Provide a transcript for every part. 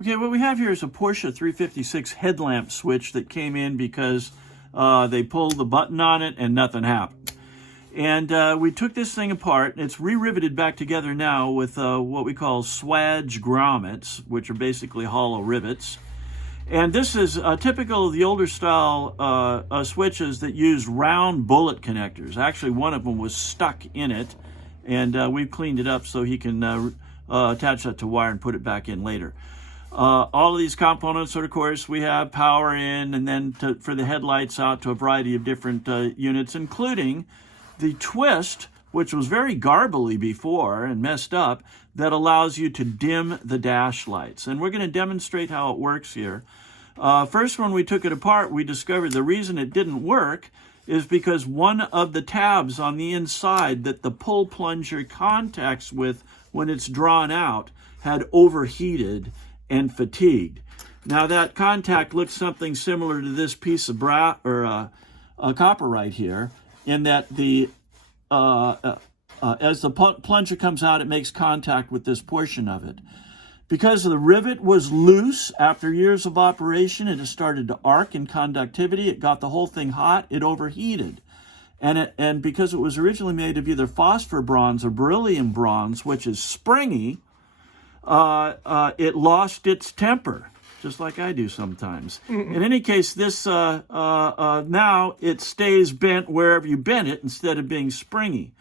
Okay, what we have here is a Porsche 356 headlamp switch that came in because they pulled the button on it and nothing happened. And we took this thing apart. It's re-riveted back together now with what we call swage grommets, which are basically hollow rivets. And this is typical of the older style switches that used round bullet connectors. Actually, one of them was stuck in it, and we've cleaned it up so he can attach that to wire and put it back in later. All of these components, of course, we have power in, and then for the headlights out to a variety of different units, including the twist, which was very garbly before and messed up, that allows you to dim the dash lights. And we're going to demonstrate how it works here. First, when we took it apart, we discovered the reason it didn't work is because one of the tabs on the inside that the pull plunger contacts with when it's drawn out had overheated and fatigued. Now that contact looks something similar to this piece of copper right here, in that the as the plunger comes out, it makes contact with this portion of it. Because the rivet was loose after years of operation, it has started to arc in conductivity. It got the whole thing hot. It overheated. And because it was originally made of either phosphor bronze or beryllium bronze, which is springy, it lost its temper, just like I do sometimes. In any case, this now it stays bent wherever you bend it instead of being springy.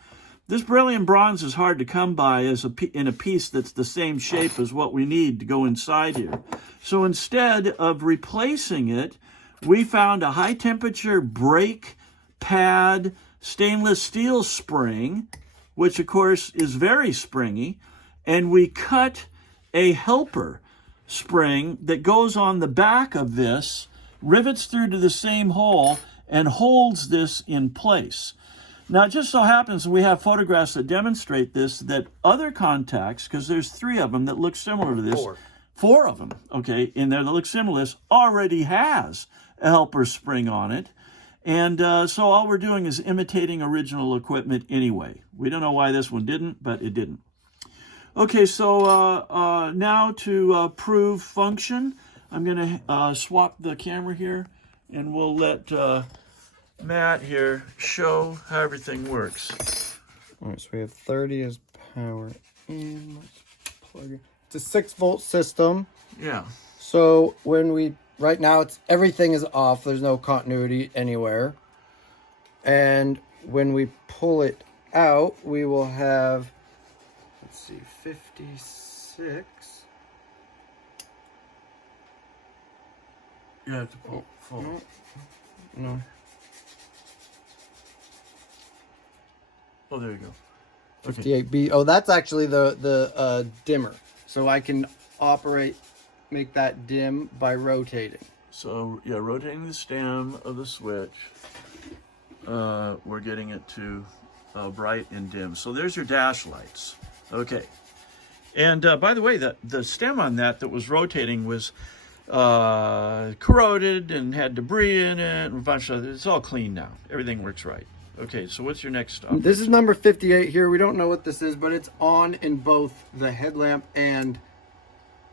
This beryllium bronze is hard to come by in a piece that's the same shape as what we need to go inside here. So instead of replacing it, we found a high temperature brake pad stainless steel spring, which of course is very springy, and we cut a helper spring that goes on the back of this, rivets through to the same hole, and holds this in place. Now, it just so happens we have photographs that demonstrate this, that other contacts, because there's 3 of them that look similar to this. 4 of them, okay, in there that look similar to this, already has a helper spring on it. And so all we're doing is imitating original equipment anyway. We don't know why this one didn't, but it didn't. Okay, so now to prove function, I'm going to swap the camera here, and we'll let Matt here show how everything works. All right, so we have 30 as power in. Let's plug it. It's a 6-volt system. Yeah. So when right now everything is off. There's no continuity anywhere. And when we pull it out, we will have, let's see, 56. You have to pull full. No. Oh, there you go. Okay. 58B. Oh, that's actually the dimmer. So I can make that dim by rotating. So, yeah, rotating the stem of the switch, we're getting it to bright and dim. So there's your dash lights. Okay. And by the way, the stem on that was rotating was corroded and had debris in it and a bunch of, it's all clean now. Everything works right. Okay, so what's your next stop? This is number 58 here. We don't know what this is, but it's on in both the headlamp and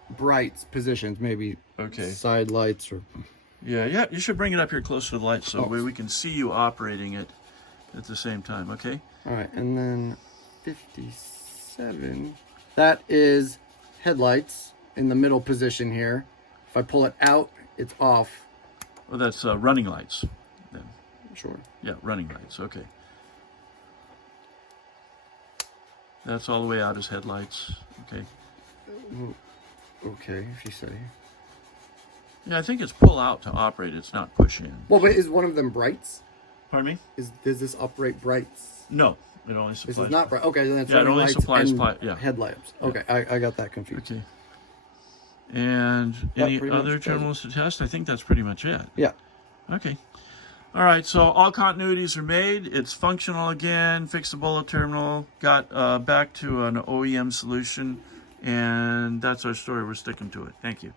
brights positions, maybe side lights or... Yeah, you should bring it up here closer to the light so we can see you operating it at the same time, okay? All right, and then 57, that is headlights in the middle position here. If I pull it out, it's off. Well, that's running lights then. Sure. Yeah, running lights, okay. That's all the way out as headlights, okay. Okay, if you say. Yeah, I think it's pull out to operate, it's not push in. Well, but is one of them brights? Pardon me? Does this operate brights? No, it only supplies... This is not bright. Okay, then it's it only supplies headlamps. Okay, I got that confused. Okay. And any other terminals to test? I think that's pretty much it. Yeah. Okay. All right, so all continuities are made. It's functional again, fixed the bullet terminal, got back to an OEM solution, and that's our story. We're sticking to it. Thank you.